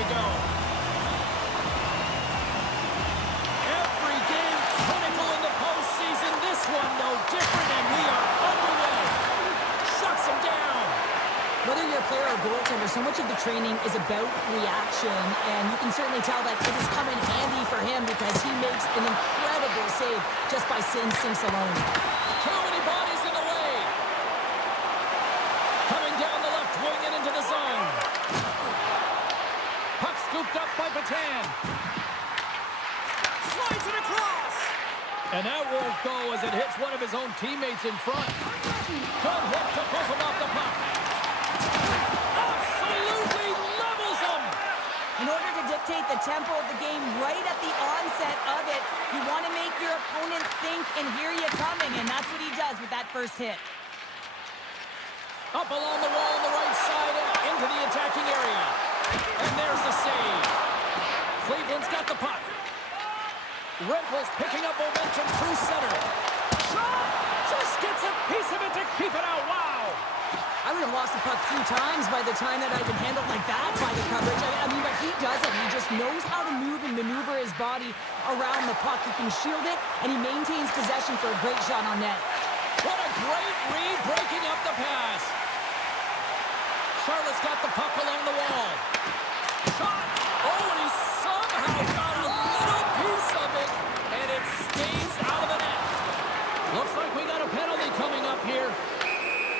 we go. Every game critical in the postseason. This one no different, and we are underway. Shuts him down. Whether you're a player or goaltender, so much of the training is about reaction, and you can certainly tell that it has come in handy for him because he makes an incredible save just by instincts alone. Too many bodies in the way. Coming down the left wing and into the zone. Puck scooped up by Petan. Slides it across. And that won't go as it hits one of his own teammates in front. Good hit to push him off the puck. Absolutely levels him. In order to dictate the tempo of the game right at the onset of it, you want to make your opponent think and hear you coming, and that's what he does with that first hit. Up along the wall on the right side and into the attacking area. And there's the save. Cleveland's got the puck. Ripples picking up momentum through center. Shot! Just gets a piece of it to keep it out. Wow! I would have lost the puck 3 times by the time that I would handle it like that by the coverage. I mean, but he doesn't. He just knows how to move and maneuver his body around the puck. He can shield it, and he maintains possession for a great shot on net. What a great read, breaking up the pass. Charlotte's got the puck along the wall. Shot! Oh, and he somehow got a little piece of it, and it stays out of the net. Looks like we got a penalty coming up here.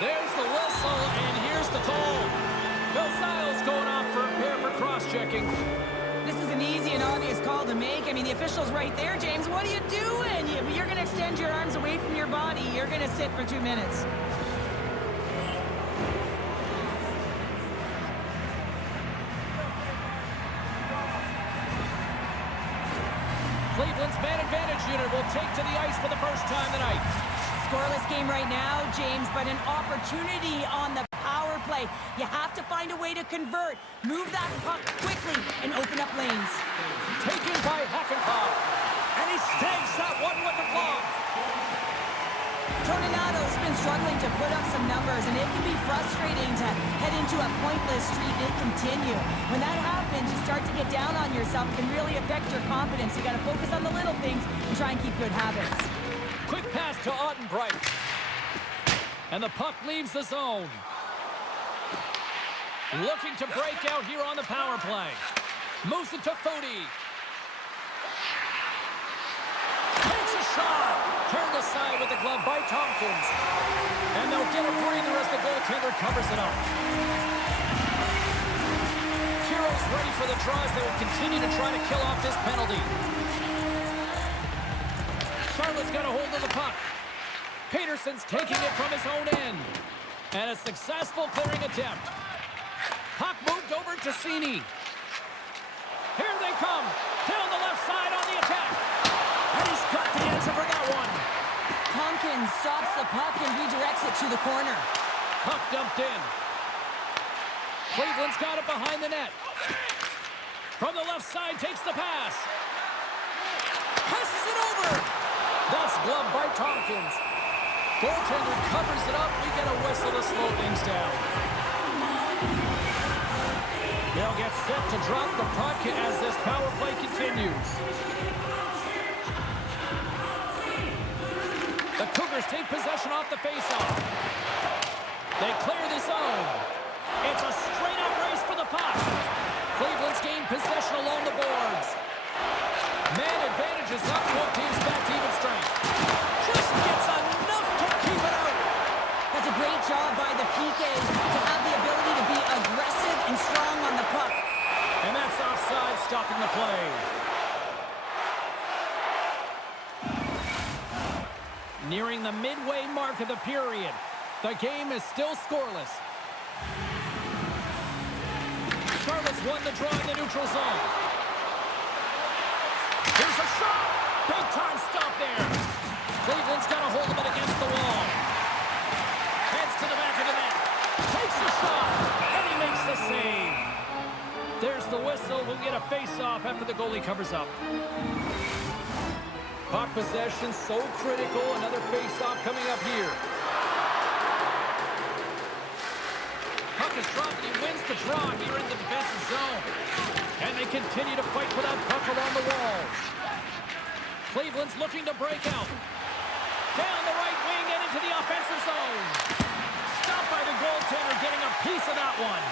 There's the whistle, and here's the call. Belzile's going off for a pair for cross-checking. This is an easy and obvious call to make. I mean, the official's right there, James. What are you doing? You're going to extend your arms away from your body. You're going to sit for 2 minutes. Cleveland's man advantage unit will take to the ice for the first time tonight. Scoreless game right now, James, but an opportunity on the power play. You have to find a way to convert. Move that puck quickly and open up lanes. Taken by Hackenpah. And he snags that one with the glove. Tornado's been struggling to put up some numbers, and it can be frustrating to head into a pointless streak and continue. When that happens, you start to get down on yourself. It can really affect your confidence. You got to focus on the little things and try and keep good habits. Quick pass to Ottenbright. And the puck leaves the zone. Looking to break out here on the power play. Moves it to Froden. Takes a shot. Turned aside with the glove by Tompkins. And they'll get a breather as the goaltender covers it up. Kero's ready for the draw as they will continue to try to kill off this penalty. Charlotte's got a hold of the puck. Peterson's taking it from his own end. And a successful clearing attempt. Puck moved over to Cini. Here they come. Down the left side on the attack. And he's got the answer for that one. Tompkins stops the puck and redirects it to the corner. Puck dumped in. Cleveland's got it behind the net. From the left side, takes the pass. Passes it over. That's gloved by Tompkins. Goaltender covers it up. We get a whistle to slow things down. They'll get set to drop the puck as this power play continues. The Cougars take possession off the faceoff. They clear the zone. It's a straight-up race for the puck. Cleveland's gained possession along the boards. Man advantages up, both teams back to even strength. Just gets enough to keep it out. That's a great job by the PK to have the ability to be aggressive and strong on the puck. And that's offside, stopping the play. Nearing the midway mark of the period. The game is still scoreless. Charlotte's won the draw in the neutral zone. Here's a shot! Big time stop there. Cleveland's got a hold of it against the wall. Heads to the back of the net. Takes the shot, and he makes the save. There's the whistle. We'll get a face-off after the goalie covers up. Puck possession so critical. Another face-off coming up here. Puck is dropped, and he wins the draw here in the defensive zone. they continue to fight for that puck along the wall. Cleveland's looking to break out. Down the right wing and into the offensive zone. Stopped by the goaltender, getting a piece of that one.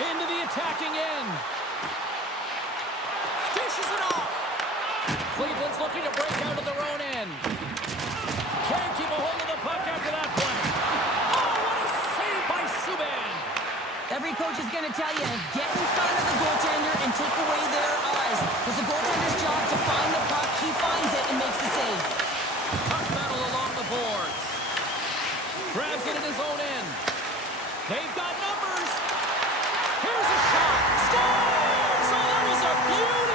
Into the attacking end. Dishes it off. Cleveland's looking to break out of their own end. Can't keep a hold of the puck after that play. Oh, what a save by Subban. Every coach is going to tell you, get in front of the goaltender and take away their eyes. It's the goaltender's job to find the puck. He finds it and makes the save. Puck battle along the boards. Grabs it in his own end. They've got numbers. Here's a shot. Scores! Oh, that was a beauty.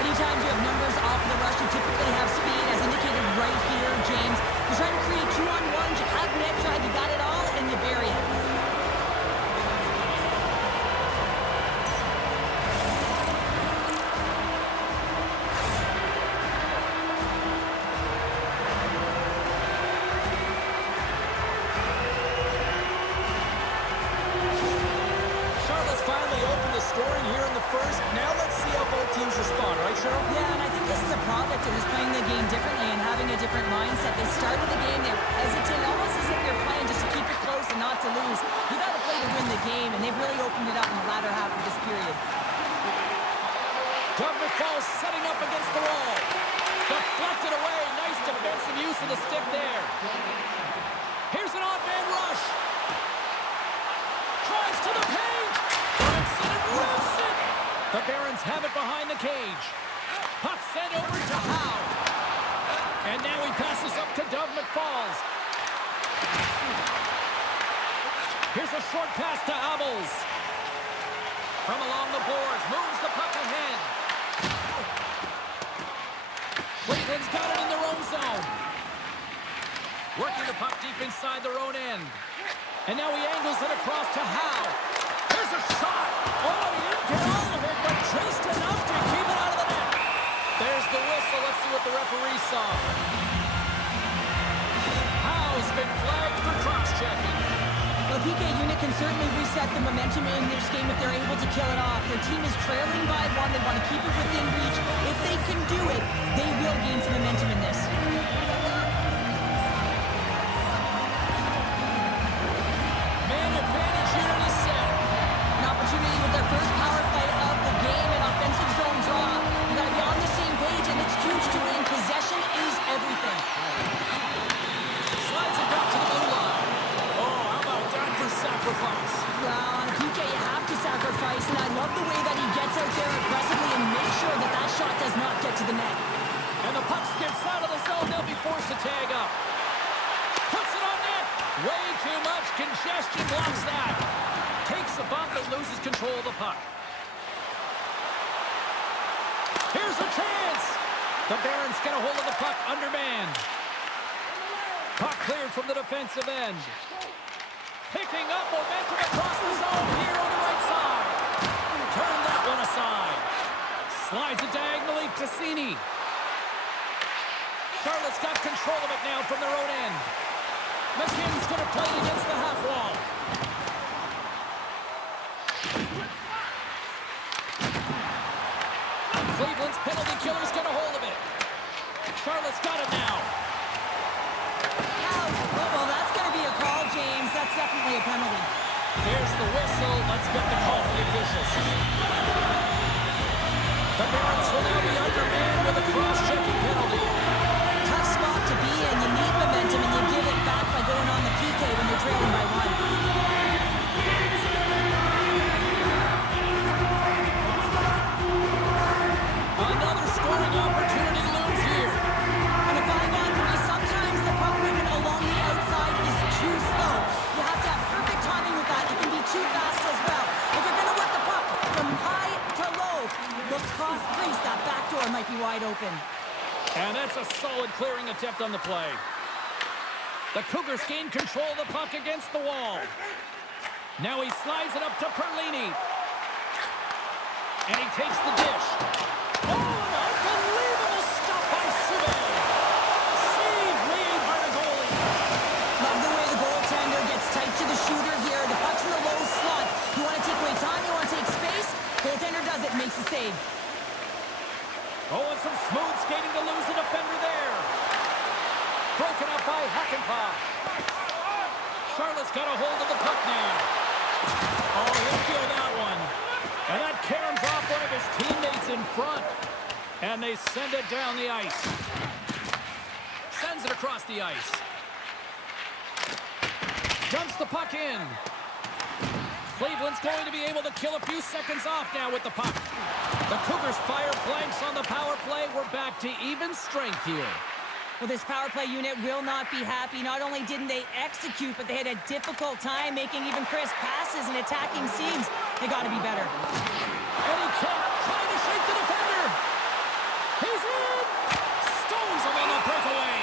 Anytime you have numbers off the rush, you typically have speed, as indicated right here, James. You're trying to create 2-on-1s, you have net drive, you got it all, and you bury it. Charlotte's finally opened the scoring here in the first. Now let's see how both teams respond, right, Cheryl? Yeah, and I think this is a product of just playing the game differently and having a different mindset. They started the game, they were hesitant, almost as if they're playing just to keep it close and not to lose. You got to play to win the game, and they've really opened it up in the latter half of this period. Dunlap falls setting up against the wall. Deflected away. Nice defensive use of the stick there. Here's an odd man rush. Tries to the paint. Brent rips it. The Barons have it behind the cage. Puck sent over to Howe. And now he passes up to Dunlap Falls. Here's a short pass to Abols. From along the boards, moves the puck ahead. Cleveland's got it in their own zone. Working the puck deep inside their own end. And now he angles it across to Howe. There's a shot. Oh, he didn't get all of it, but just enough to keep it out of the net. There's the whistle. Let's see what the referee saw. Howe's been flagged for cross-checking. The PK unit can certainly reset the momentum in this game if they're able to kill it off. Their team is trailing by one. They want to keep it within reach. If they can do it, they will gain some momentum in this. Man advantage unit is set. An opportunity with their first power play of the game, an offensive zone draw. You got to be on the same page, and it's huge to win. Possession is everything. Slides it back to the blue line. Oh, how about that for sacrifice? Well, on a PK, you have to sacrifice, and I love the way that he gets out there aggressively and makes sure that that shot does not get to the net. And the puck skips out of the zone. They'll be forced to tag up. Puts it on net. Way too much congestion blocks that. Takes a bump and loses control of the puck. Here's a chance. The Barons get a hold of the puck undermanned. Puck cleared from the defensive end. Picking up momentum across the zone here on the right side. Turn that one aside. Slides it diagonally to Cini. Charlotte's got control of it now from their own end. McGinn's going to play it against the half wall. Cleveland's penalty killers get a hold of it. Charlotte's got it now. Ouch. Well, that's going to be a call, James. That's definitely a penalty. Here's the whistle. Let's get the call from the officials. The Barons will now be undermanned with a cross-checking penalty. Tough spot to be in. You need momentum, and you give it back by going on the PK when you're trailing by one. Another scoring opportunity looms here. On a 5-on-3, sometimes the puck movement along the outside is too slow. You have to have perfect timing with that. It can be too fast as well. If you're going to work the puck from high to low, look cross crease. That back door might be wide open. And that's a solid clearing attempt on the play. The Cougars gain control of the puck against the wall. Now he slides it up to Perlini. And he takes the dish. Oh, an unbelievable some smooth skating to lose the defender there. Broken up by Hackenpah. Charlotte's got a hold of the puck now. Oh, he'll feel that one. And that caroms off one of his teammates in front. And they send it down the ice. Sends it across the ice. Dumps the puck in. Cleveland's going to be able to kill a few seconds off now with the puck. The Cougars fire blanks on the power play. We're back to even strength here. Well, this power play unit will not be happy. Not only didn't they execute, but they had a difficult time making even crisp passes and attacking seams. They got to be better. And he can't, trying to shake the defender. He's in. Stones him on the breakaway.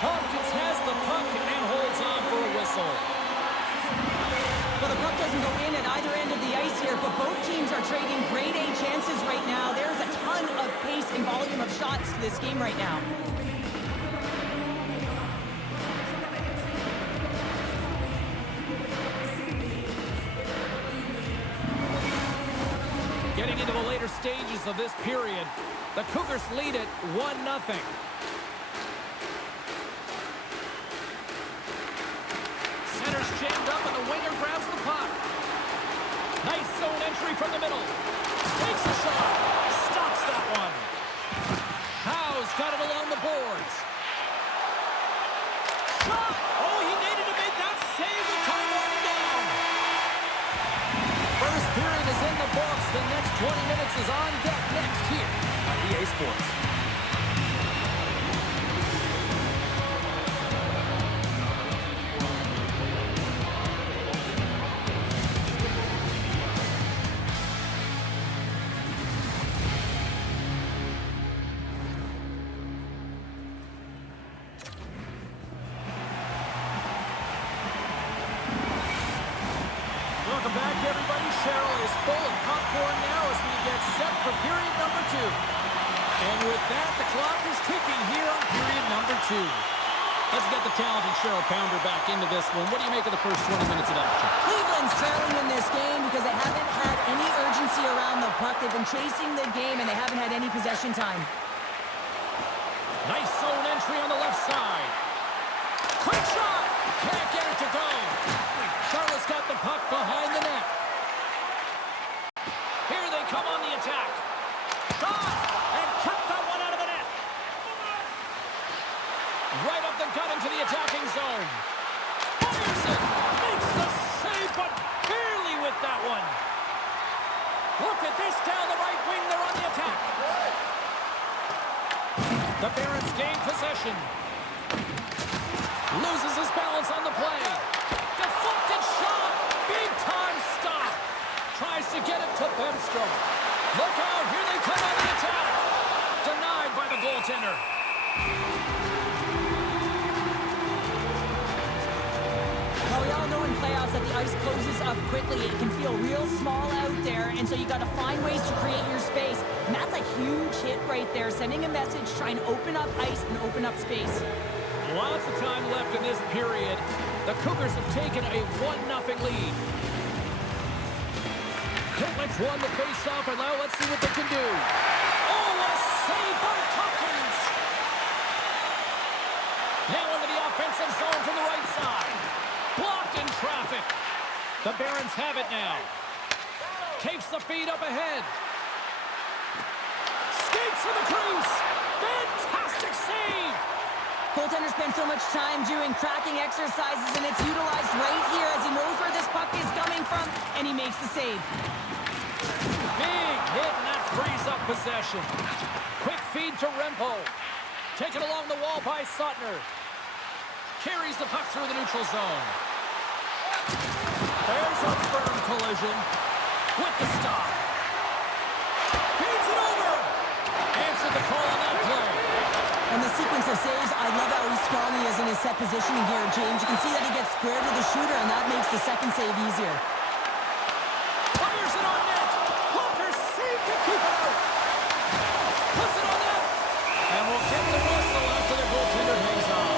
Tompkins has the puck and holds on for a whistle. Well, the puck doesn't go in at either end of the ice here, but both teams are trading grade A chances right now. There's a ton of pace and volume of shots to this game right now. Getting into the later stages of this period, the Cougars lead it 1-0. Center's jammed up and the winger grabs the puck. Nice zone entry from the middle. Takes a shot. Stops that one. Howe's got it along the boards. Shot! Oh, he needed to make that save with time running down. First period is in the books. The next 20 minutes is on deck next here on EA Sports. Welcome back, everybody. Cheryl is full of popcorn now as we get set for period number 2. And with that, the clock is ticking here on period number 2. Let's get the talented Cheryl Pounder back into this one. What do you make of the first 20 minutes of action? Cleveland's trailing in this game because they haven't had any urgency around the puck. They've been chasing the game, and they haven't had any possession time. Nice zone entry on the left side. Quick shot! Can't get it to go. Charlotte's got the puck behind the net. Here they come on the attack. Shot! And kept that one out of the net. Right up the gut into the attacking zone. Peterson makes the save, but barely with that one. Look at this down the right wing. They're on the attack. The Barons gain possession. Loses his balance on the play. Deflected shot. Big time stop. Tries to get it to Bemstrom. Look out. Here they come on the attack. Denied by the goaltender. Well, we all know in playoffs that the ice closes up quickly. It can feel real small out there, and so you got to find ways to create your space. And that's a huge hit right there, sending a message, trying to open up ice and open up space. Lots of time left in this period. The Cougars have taken a 1-0 lead. Pitlick's won the face-off, and now let's see what they can do. Oh, what a save by Tompkins! Now into the offensive zone from the right side. Blocked in traffic. The Barons have it now. Takes the feed up ahead. Skates to the crease. Fantastic save! Goaltender spent so much time doing tracking exercises, and it's utilized right here as he knows where this puck is coming from, and he makes the save. Big hit, and that frees up possession. Quick feed to Rempo. Taken along the wall by Suttner. Carries the puck through the neutral zone. There's a firm collision with the stop. Feeds it over. Answered the call on that play. And the sequence of saves, I love how strong he is in his set positioning here, James. You can see that he gets squared to the shooter, and that makes the second save easier. Fires it on net. Walker saved to keep it out. Puts it on net. And we'll get the whistle after the goaltender hangs on.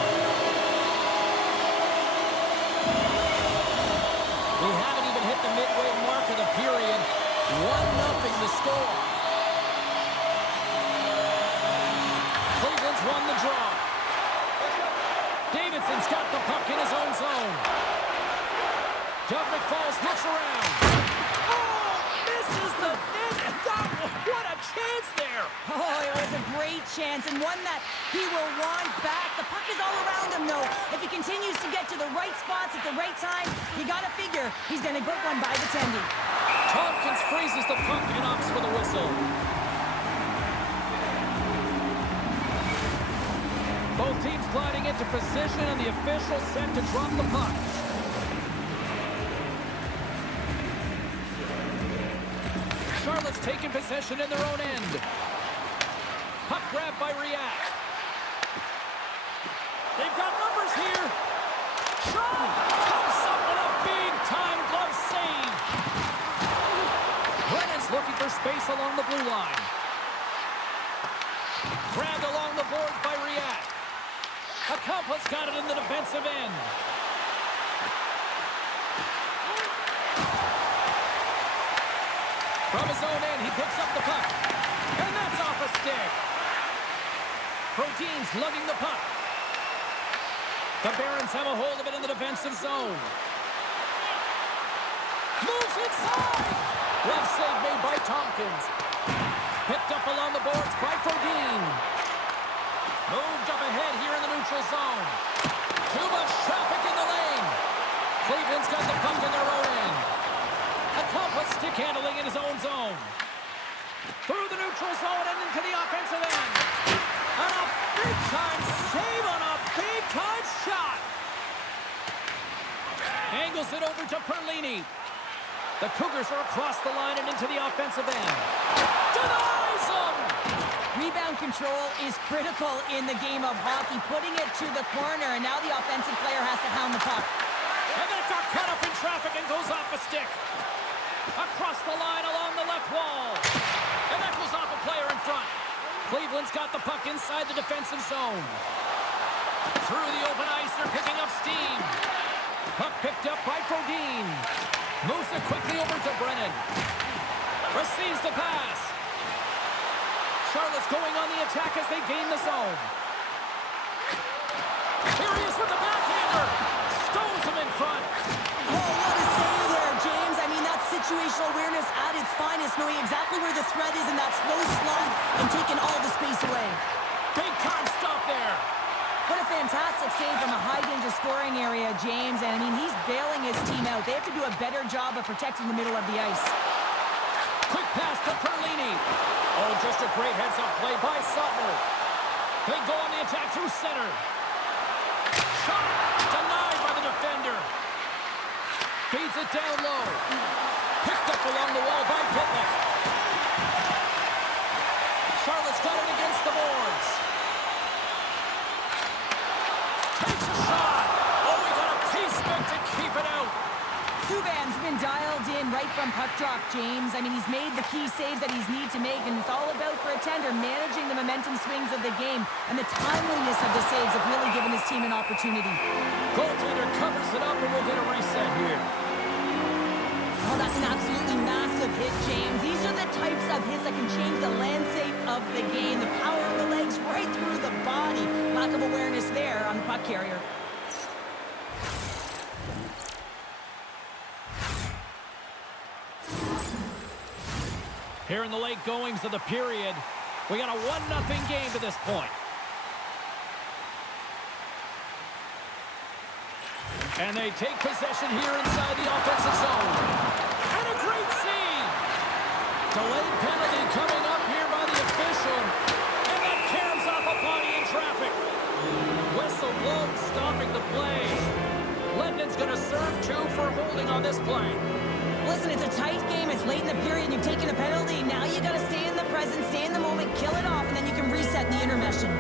We haven't even hit the midway mark of the period. 1-0 to score. draw. Davidson's got the puck in his own zone. Doug McFalls looks around. Oh, misses the net. What a chance there. Oh, it was a great chance and one that he will want back. The puck is all around him, though. If he continues to get to the right spots at the right time, you got to figure he's going to get one by the tendy. Tompkins freezes the puck and opts for the whistle. Both teams gliding into position, and the official set to drop the puck. Charlotte's taking possession in their own end. Puck grab by Riat. They've got numbers here. Shot! Comes up with a big-time glove save. Brennan's looking for space along the blue line. Grabbed along the boards by Riat. Acampa's got it in the defensive end. From his own end, he picks up the puck. And that's off a stick. Froden's lugging the puck. The Barons have a hold of it in the defensive zone. Moves inside. Glove save made by Tompkins. Picked up along the boards by Froden. Moved up ahead here in the neutral zone. Too much traffic in the lane. Cleveland's got the puck in their own end. Acampa stick handling in his own zone. Through the neutral zone and into the offensive end. And a big-time save on a big-time shot. Angles it over to Perlini. The Cougars are across the line and into the offensive end. Denies him! Rebound control is critical in the game of hockey, putting it to the corner, and now the offensive player has to hound the puck. And that got caught up in traffic and goes off a stick. Across the line along the left wall. And that goes off a player in front. Cleveland's got the puck inside the defensive zone. Through the open ice, they're picking up steam. Puck picked up by Froden. Moves it quickly over to Brennan. Receives the pass. Charlotte's going on the attack as they gain the zone. Here he is with the backhander. Stones him in front. Oh, what a save there, James. I mean, that's situational awareness at its finest, knowing exactly where the threat is in that slow slot and taking all the space away. Big time stop there. What a fantastic save from a high-danger scoring area, James. And, I mean, he's bailing his team out. They have to do a better job of protecting the middle of the ice. Quick pass to Perlini. Oh, just a great heads-up play by Suttner. They go on the attack through center. Shot denied by the defender. Feeds it down low. Picked up along the wall by Pitlick. Charlotte's got it against the boards. Takes a shot. Oh, we got a piece-pick to keep it out. Subban's been dialed in right from puck drop, James. I mean, he's made the key saves that he's need to make, and it's all about, for a tender, managing the momentum swings of the game, and the timeliness of the saves have really given his team an opportunity. Goaltender covers it up, and we'll get a reset here. Oh, that's an absolutely massive hit, James. These are the types of hits that can change the landscape of the game. The power of the legs right through the body. Lack of awareness there on the puck carrier. Here in the late goings of the period, we got a 1-0 game to this point. And they take possession here inside the offensive zone. And a great save! Delayed penalty coming up here by the official. And that caroms off a body in traffic. Whistle blown, stopping the play. Lendon's going to serve 2 for holding on this play. Listen, it's a tight game. It's late in the period. You've taken a penalty. Now you got to stay in the present, stay in the moment, kill it off, and then you can reset in the intermission.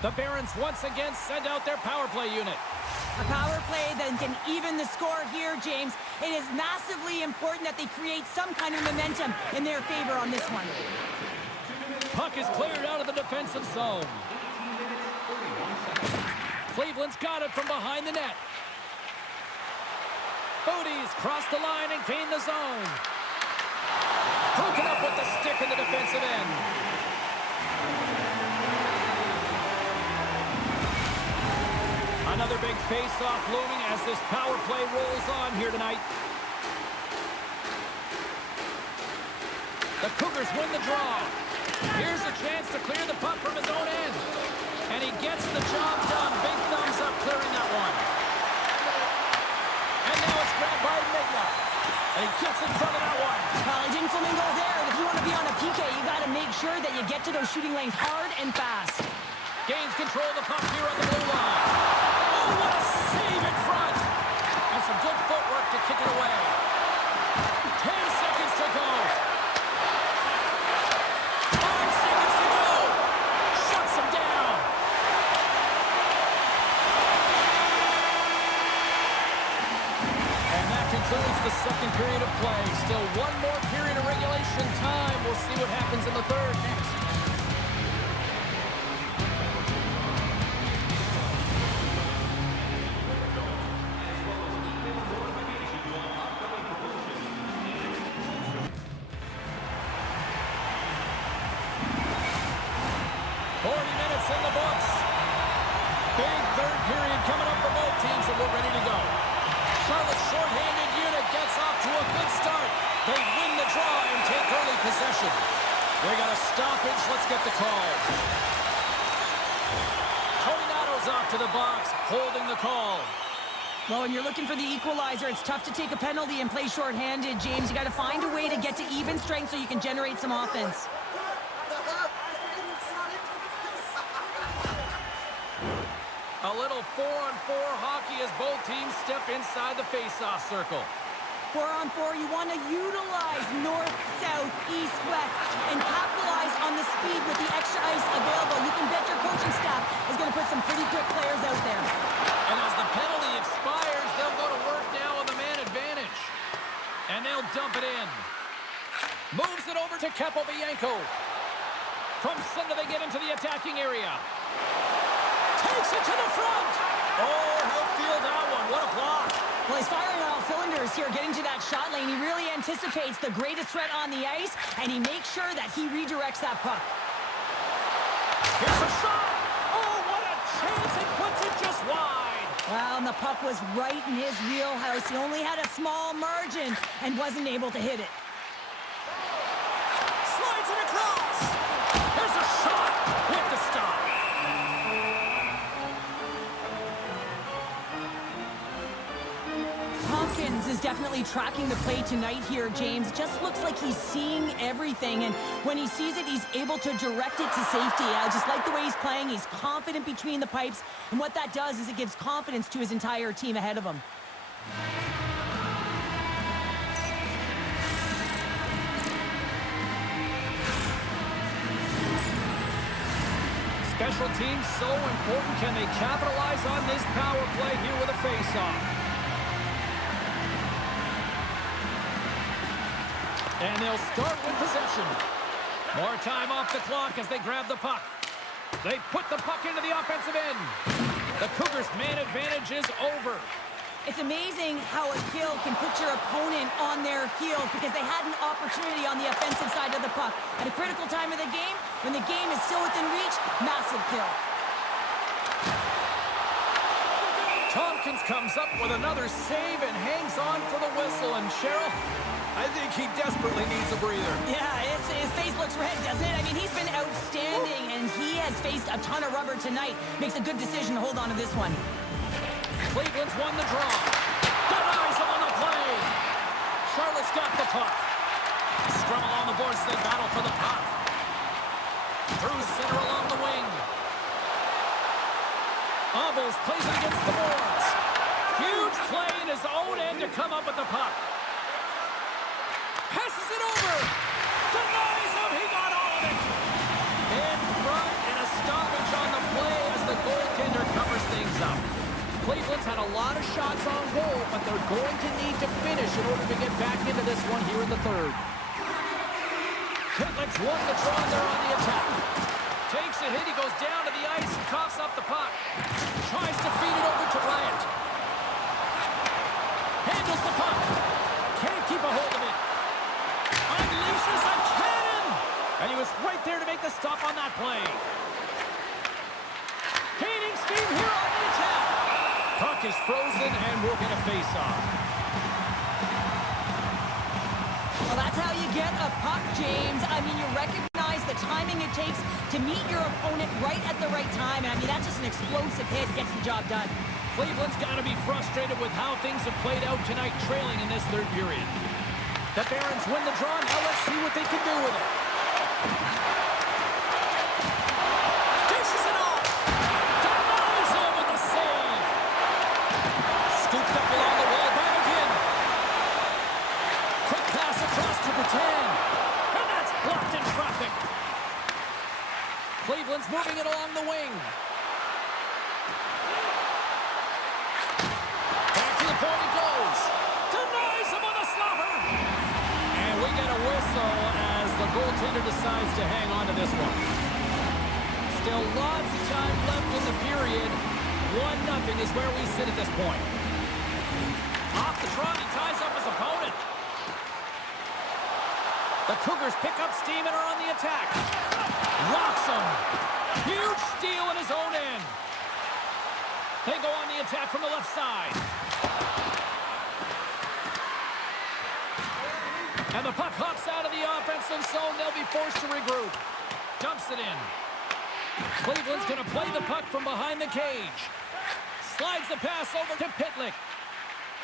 The Barons once again send out their power play unit. A power play that can even the score here, James. It is massively important that they create some kind of momentum in their favor on this one. Puck is cleared out of the defensive zone. Cleveland's got it from behind the net. Booties cross the line and gain the zone. the stick in the defensive end. Another big face-off looming as this power play rolls on here tonight. The Cougars win the draw. Here's a chance to clear the puck from his own end. And he gets the job done. Big thumbs up clearing that one. And now it's grabbed by McGinn. And he gets in front of that one. Well, he didn't flamingo there. If you want to be on a PK, you got to make sure that you get to those shooting lanes hard and fast. Gains control of the puck here on the blue line. Oh, what a save in front. And some good footwork to kick it away. 10 seconds to go. 5 seconds to go. Shuts him down. And that concludes the second period of play. Still one more period of regulation time. We'll see what happens in the third next. In the books. Big third period coming up for both teams, and we're ready to go. Charlotte's shorthanded unit gets off to a good start. They win the draw and take early possession. We got a stoppage. Let's get the call. Toninato's off to the box, holding the call. Well, when you're looking for the equalizer, it's tough to take a penalty and play shorthanded, James. You got to find a way to get to even strength so you can generate some offense. A little 4-on-4 hockey as both teams step inside the face-off circle. 4-on-4, you want to utilize north, south, east, west, and capitalize on the speed with the extra ice available. You can bet your coaching staff is going to put some pretty good players out there. And as the penalty expires, they'll go to work now on the man advantage. And they'll dump it in. Moves it over to Kepovienko. From center, they get into the attacking area. Takes it to the front. Oh, he'll feel that one. What a block. Well, he's firing on all cylinders here, getting to that shot lane. He really anticipates the greatest threat on the ice, and he makes sure that he redirects that puck. Here's a shot. Oh, what a chance. It puts it just wide. Well, and the puck was right in his wheelhouse. He only had a small margin and wasn't able to hit it. Slides it across. Here's a shot with the stop. Is definitely tracking the play tonight here, James. Just looks like he's seeing everything, and when he sees it, he's able to direct it to safety. I just like the way he's playing. He's confident between the pipes, and what that does is it gives confidence to his entire team ahead of him. Special teams so important. Can they capitalize on this power play here with a face-off? And they'll start with possession. More time off the clock as they grab the puck. They put the puck into the offensive end. The Cougars' man advantage is over. It's amazing how a kill can put your opponent on their heels because they had an opportunity on the offensive side of the puck. At a critical time of the game, when the game is still within reach, massive kill. Tompkins comes up with another save and hangs on for the whistle. And Cheryl, I think he desperately needs a breather. Yeah, his face looks red, doesn't it? I mean, he's been outstanding, and he has faced a ton of rubber tonight. Makes a good decision to hold on to this one. Cleveland's won the draw. Denies him on the play. Charlotte's got the puck. Scrum along the boards, they battle for the puck. Through center along the wing. Abols plays it against the boards. Huge play in his own end to come up with the puck. Passes it over. Denies him. He got all of it. In front and a stoppage on the play as the goaltender covers things up. Cleveland's had a lot of shots on goal, but they're going to need to finish in order to get back into this one here in the third. Pitlick's won the draw there on the attack. Takes a hit. He goes down to the ice and coughs up the puck. Tries to feed it over to Riat. Handles the puck. Can't keep a hold of it. Unleashes a cannon. make the stop on that play. Gaining steam here on the attack. Puck is frozen, and we're going to face off. Well, that's how you get a puck, James. I mean, you recognize the timing it takes to meet your opponent right at the right time. And I mean, that's just an explosive hit, gets the job done. Cleveland's got to be frustrated with how things have played out tonight, trailing in this third period. The Barons win the draw. Now let's see what they can do with it. Dishes it off. Denies him with the save. Scooped up along the wall by McGinn. Quick pass across to Petan. And that's blocked in traffic. Cleveland's moving it along the wing. Back to the point it goes. Denies him on the slobber. And we get a whistle as the goaltender decides to hang on to this one. Still lots of time left in the period. 1-0 is where we sit at this point. Off the trot, he ties up his opponent. The Cougars pick up steam and are on the attack. Rocks him. Huge steal in his own end. They go on the attack from the left side. And the puck hops out of the offensive zone. They'll be forced to regroup. Dumps it in. Cleveland's going to play the puck from behind the cage. Slides the pass over to Pitlick.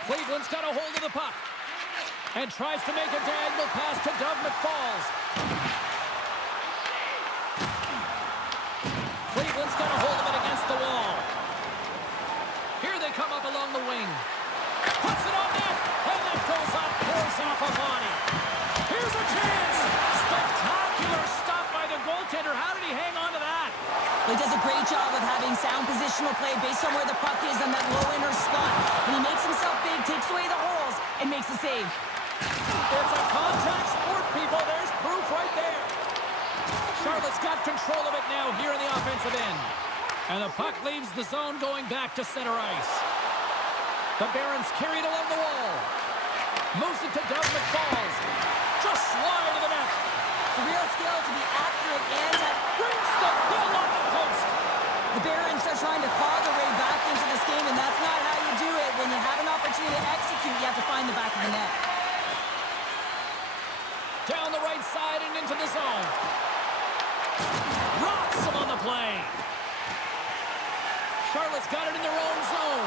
Cleveland's got a hold of the puck. And tries to make a diagonal pass to Doug McFalls. Cleveland's got a hold of it against the wall. Here they come up along the wing. Puts it on net. And that goes off, pours off a body. Here's a chance. Spectacular stop by the goaltender. How did he hang on to that? He does a great job of having sound positional play based on where the puck is on that low inner spot. And he makes himself big, takes away the holes, and makes a save. It's a contact sport, people. There's proof right there. Charlotte's got control of it now here in the offensive end. And the puck leaves the zone going back to center ice. The Barons carry it along the wall. Moves it to Doug McFalls. Just wide of the net. It's a real skill to be accurate and to brings the bill on the post. The Barons are trying to claw their way back into this game, and that's not how you do it. When you have an opportunity to execute, you have to find the back of the net. Down the right side and into the zone. Rocks him on the play. Charlotte's got it in their own zone.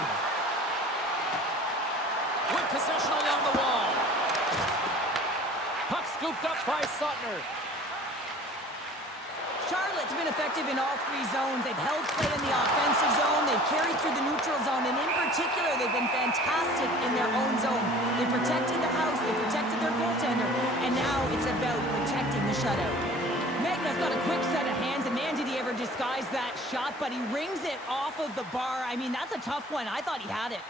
With possession along the wall. Puck scooped up by Suttner. Charlotte's been effective in all three zones. They've held play in the offensive zone. They've carried through the neutral zone. And in particular, they've been fantastic in their own zone. They protected the house. They protected their goaltender. And now it's about protecting the shutout. Magna's got a quick set of hands. And man, did he ever disguise that shot. But he rings it off of the bar. I mean, that's a tough one. I thought he had it.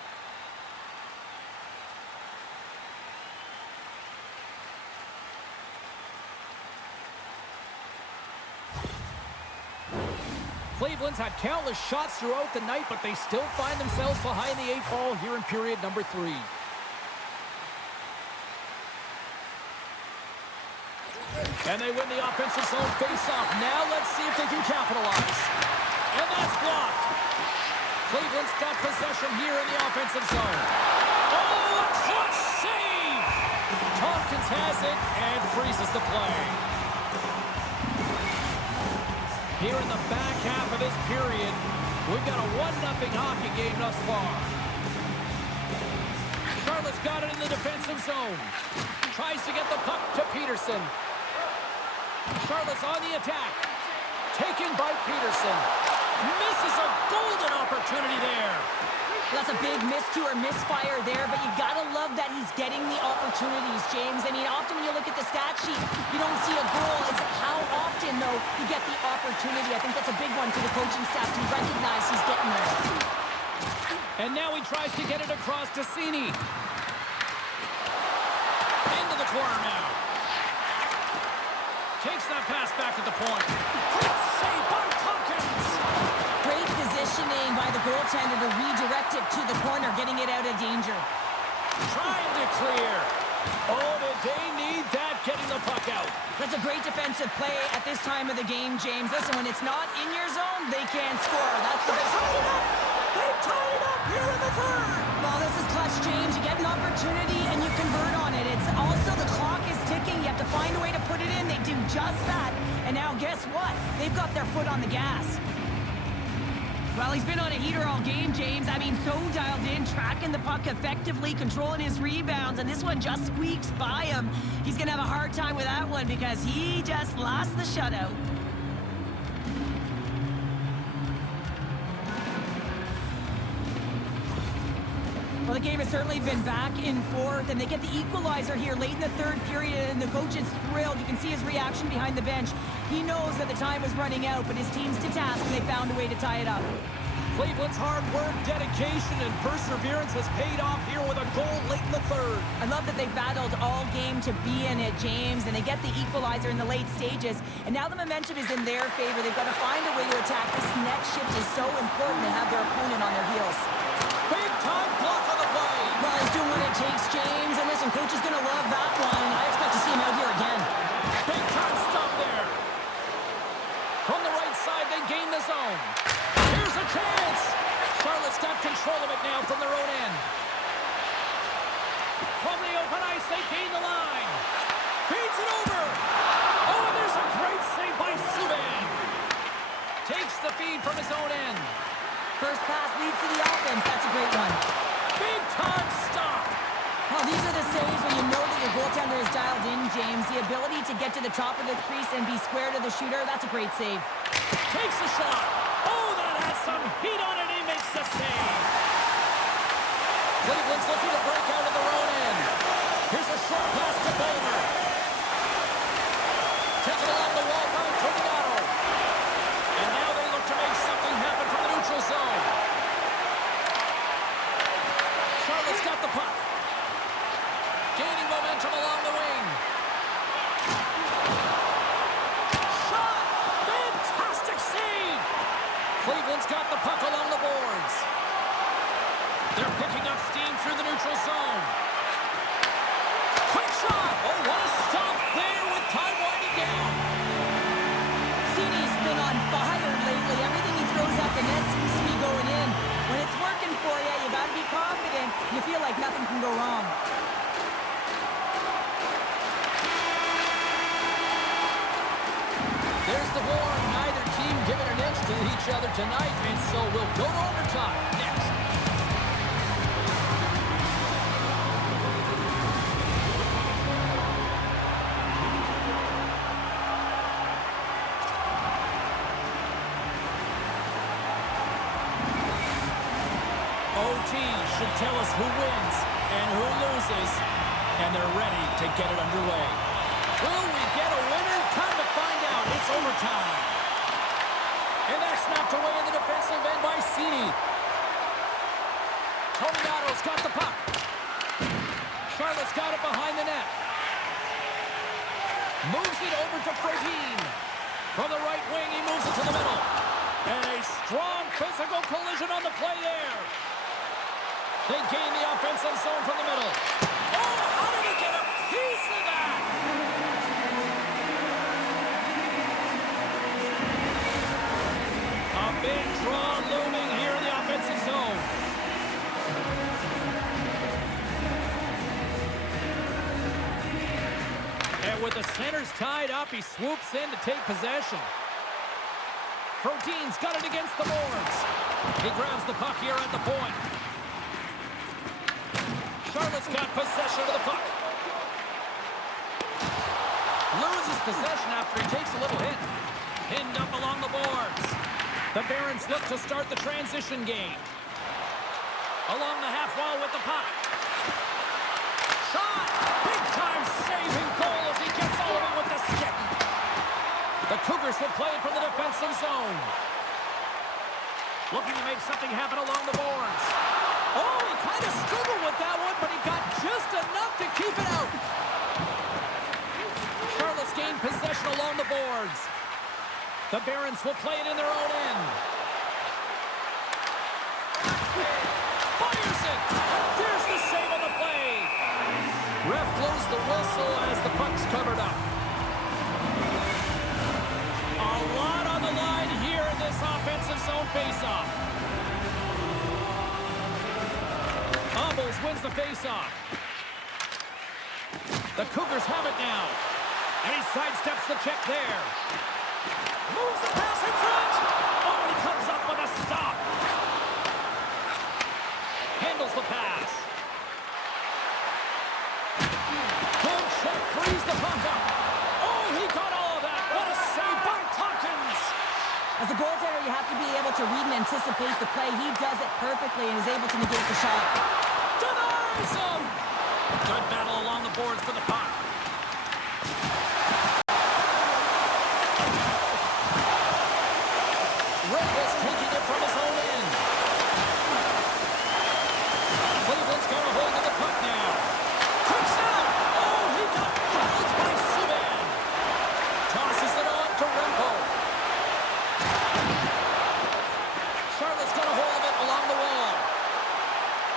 Cleveland's had countless shots throughout the night, but they still find themselves behind the 8 ball here in period number 3. And they win the offensive zone face-off. Now let's see if they can capitalize. And that's blocked. Cleveland's got possession here in the offensive zone. Oh, a clutch save! Tompkins has it and freezes the play. Here in the back half of this period, we've got a 1-0 hockey game thus far. Charlotte's got it in the defensive zone. Tries to get the puck to Peterson. Charlotte's on the attack. Taken by Peterson. Misses a golden opportunity there. That's a big miscue or misfire there, but you gotta love that he's getting the opportunities, James. I mean, often when you look at the stat sheet, you don't see a goal. It's how often, though, you get the opportunity. I think that's a big one for the coaching staff to recognize he's getting there. And now he tries to get it across to Cini. Into the corner now. Takes that pass back at the point. Great save by Tompkins. Great positioning by the goaltender to redirect it to the corner, getting it out of danger. Trying to clear. Oh, did they need that, getting the the puck out. That's a great defensive play at this time of the game, James. Listen, when it's not in your zone, they can't score. That's the best. They tied it up here in the third. Well, this is clutch, James. You get an opportunity and you convert on it. It's also the clock is ticking. You have to find a way to put it in. They do just that. And now guess what? They've got their foot on the gas. Well, he's been on a heater all game, James. I mean, so dialed in, tracking the puck effectively, controlling his rebounds, and this one just squeaks by him. He's going to have a hard time with that one because he just lost the shutout. Well, the game has certainly been back and forth, and they get the equalizer here late in the third period, and the coach is thrilled. You can see his reaction behind the bench. He knows that the time is running out, but his team's to task, and they found a way to tie it up. Cleveland's hard work, dedication, and perseverance has paid off here with a goal late in the third. I love that they battled all game to be in it, James, and they get the equalizer in the late stages, and now the momentum is in their favor. They've got to find a way to attack. This next shift is so important to have their opponent on their heels. Big time block on the play. Well, he's doing what it takes, James, and listen, coach is going to love that one, and I expect to see him out here again. Big time stop there. From the right side, they gain the zone. Here's a chance. Charlotte's got control of it now from their own end. From the open ice, they gain the line. Feeds it over. Oh, and there's a great save by Froden. Takes the feed from his own end. First pass leads to the offense. That's a great one. Big time stop. Well, these are the saves when you know that your goaltender is dialed in, James. The ability to get to the top of the crease and be square to the shooter, that's a great save. Takes the shot. Oh, that has some heat on it. He makes the save. Cleveland's looking to break out of their own end. Here's a short pass to Belzile. Taken along the wall by Rodrigo. And now they look to make something happen from the neutral zone. Charlotte's got the puck. Gaining momentum along the wing. Shot! Fantastic save! Cleveland's got the puck along the boards. They're picking up steam through the neutral zone. Quick shot! Oh, what a stop there with time winding down. CD's been on fire lately. Everything he throws at the net seems to be going in. When it's working for you, you got to be confident. You feel like nothing can go wrong. There's the horn. Neither team giving an inch to each other tonight, and so we'll go to overtime next. OT should tell us who wins and who loses, and they're ready to get it underway. Will we get a winner? Time to find out. It's overtime. And that's knocked away in the defensive end by CD. Tominado's got the puck. Charlotte's got it behind the net. Moves it over to Froden. From the right wing, he moves it to the middle. And a strong physical collision on the play there. They gain the offensive zone from the middle. Oh, how did he get a piece of that? A big draw looming here in the offensive zone. And with the centers tied up, he swoops in to take possession. Froden's got it against the boards. He grabs the puck here at the point. Charlotte's got possession of the puck. Loses possession after he takes a little hit. Pinned up along the boards. The Barons look to start the transition game. Along the half wall with the puck. Shot! Big time saving goal as he gets all of it with the stick. The Cougars will play it from the defensive zone. Looking to make something happen along the boards. Oh, he kind of struggled with that one, but he got just enough to keep it out. Charlotte's gained possession along the boards. The Barons will play it in their own end. Fires it! And there's the save on the play. Ref blows the whistle as the puck's covered up. faceoff. Abols wins the faceoff. The Cougars have it now. And he sidesteps the check there. Moves the pass in front. Oh, he comes up with a stop. Handles the pass. Good check, frees the puck up. Oh, he got all of that. What a save by Tompkins. As a goaltender, you have to be able to read and anticipate the play. He does it perfectly and is able to negate the shot. Denies him. Good battle along the boards for the puck. Riat taking it from his own end. Cleveland's got a hold of the puck now. Quick shot! Oh, he got held by Subban. Tosses it on to Rempo. Charlotte's got a hold of it along the wall.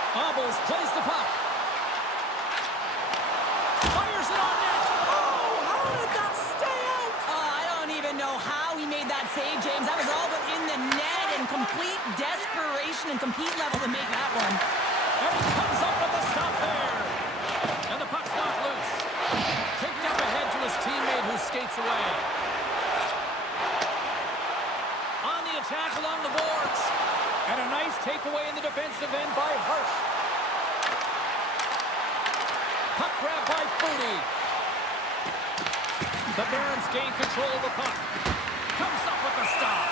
Abols plays the puck. Fires it on net. Oh, how did that stay out? Oh, I don't even know how he made that save, James. That was all but in the net and complete desperation and compete level to make that one. And he comes up with the stop there. And the puck's knocked loose. Kicked up ahead to his teammate who skates away. On the attack along the boards. And a nice takeaway in the defensive end by Hartford. Puck grab by Froden. The Barons gain control of the puck. Comes up with the stop.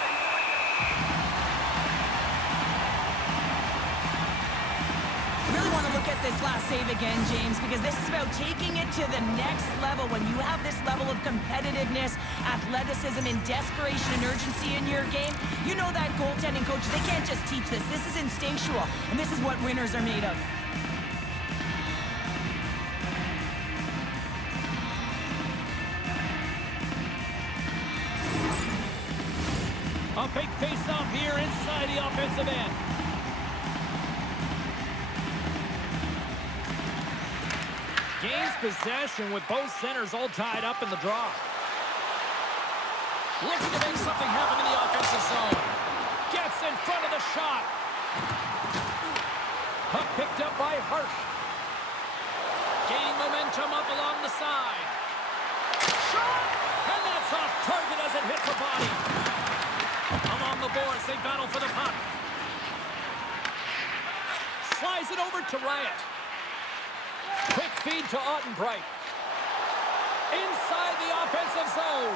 Really want to look at this last save again, James, because this is about taking it to the next level. When you have this level of competitiveness, athleticism, and desperation and urgency in your game, you know that goaltending coaches, they can't just teach this. This is instinctual, and this is what winners are made of. A big face-off here inside the offensive end. Gains possession with both centers all tied up in the draw. Looking to make something happen in the offensive zone. Gets in front of the shot. Puck picked up by Hart. Gaining momentum up along the side. Shot! And that's off target as it hits the body. Along the boards, they battle for the puck. Slides it over to Riat. Quick feed to Ottenbright. Inside the offensive zone.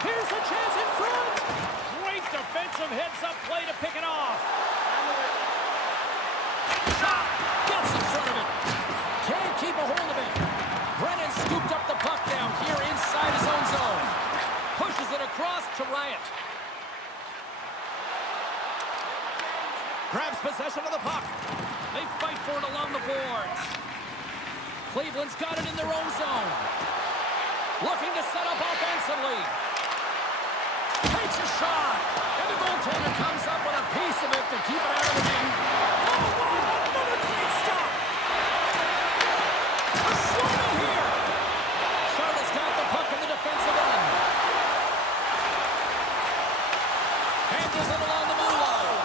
Here's a chance in front. Great defensive heads-up play to pick it off. Shot. Gets in front of it. Can't keep a hold of it. Brennan scooped up the puck down here inside his own zone. Pushes it across to Riat. Grabs possession of the puck. They fight for it along the boards. Cleveland's got it in their own zone. Looking to set up offensively. Takes a shot. And the goaltender comes up with a piece of it to keep it out of the game. Oh, wow, another great stop. A slaughter here. Charlotte's got the puck in the defensive end. Handles it along the blue line.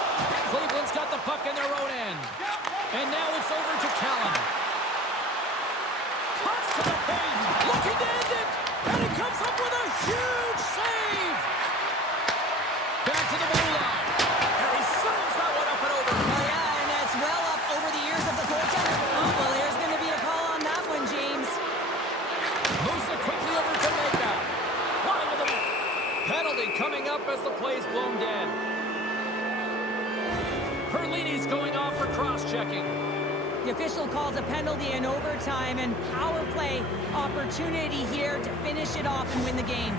Cleveland's got the puck in their own end. And now it's over to Callan. Cuts to the paint. Looking to end it. And he comes up with a huge save. Back to the blue line. And he slams that one up and over. Oh, yeah, and it's well up over the ears of the goaltender. Oh, well, there's going to be a call on that one, James. Moves it quickly over to Becker. Wide of the net. Penalty coming up as the play's blown dead. Perlini's going off for cross-checking. The official calls a penalty in overtime and power play opportunity here to finish it off and win the game.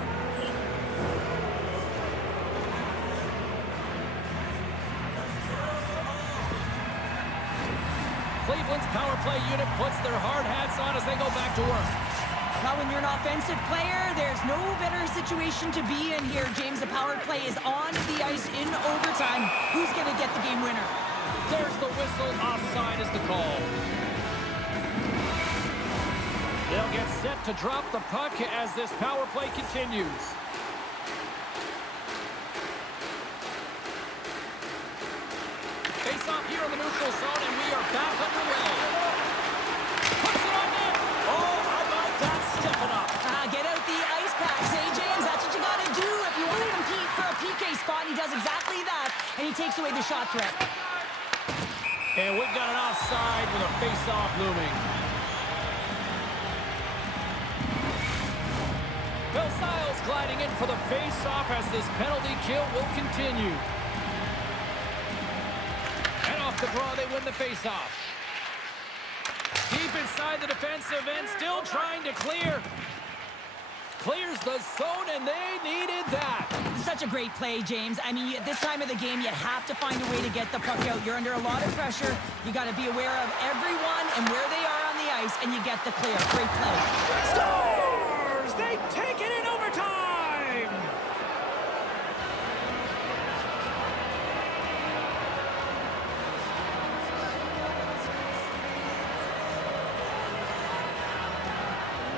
Cleveland's power play unit puts their hard hats on as they go back to work. Now, when you're an offensive player, there's no better situation to be in here, James. The power play is on the ice in overtime. Who's going to get the game winner? There's the whistle. Offside is the call. They'll get set to drop the puck as this power play continues. back underway. Puts it on net. Oh, how about that stepping up? Get out the ice packs, eh, James? That's what you got to do if you want to compete for a PK spot. He does exactly that, and he takes away the shot threat. And we've got an offside with a face-off looming. Belzile's gliding in for the face-off as this penalty kill will continue. And off the draw, they win the face-off. Deep inside the defensive end, still trying to clear. Clears the zone, and they needed that. Such a great play, James. I mean, at this time of the game, you have to find a way to get the puck out. You're under a lot of pressure. You got to be aware of everyone and where they are on the ice, and you get the clear. Great play. Stars! They take it in overtime!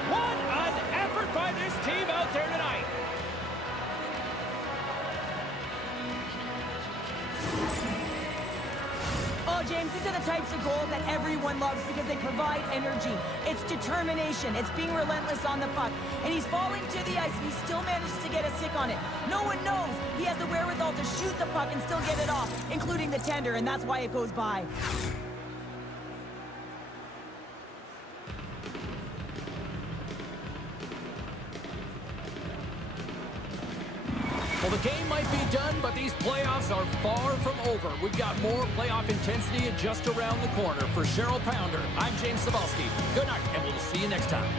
What an effort by this team out there tonight. Oh, James, these are the types of goals that everyone loves because they provide energy. It's determination. It's being relentless on the puck. And he's falling to the ice, and he still manages to get a stick on it. No one knows he has the wherewithal to shoot the puck and still get it off, including the tender, and that's why it goes by. Well, the game might be done, but these playoffs are far from over. We've got more playoff intensity just around the corner. For Cheryl Pounder, I'm James Cebulski. Good night, and we'll see you next time.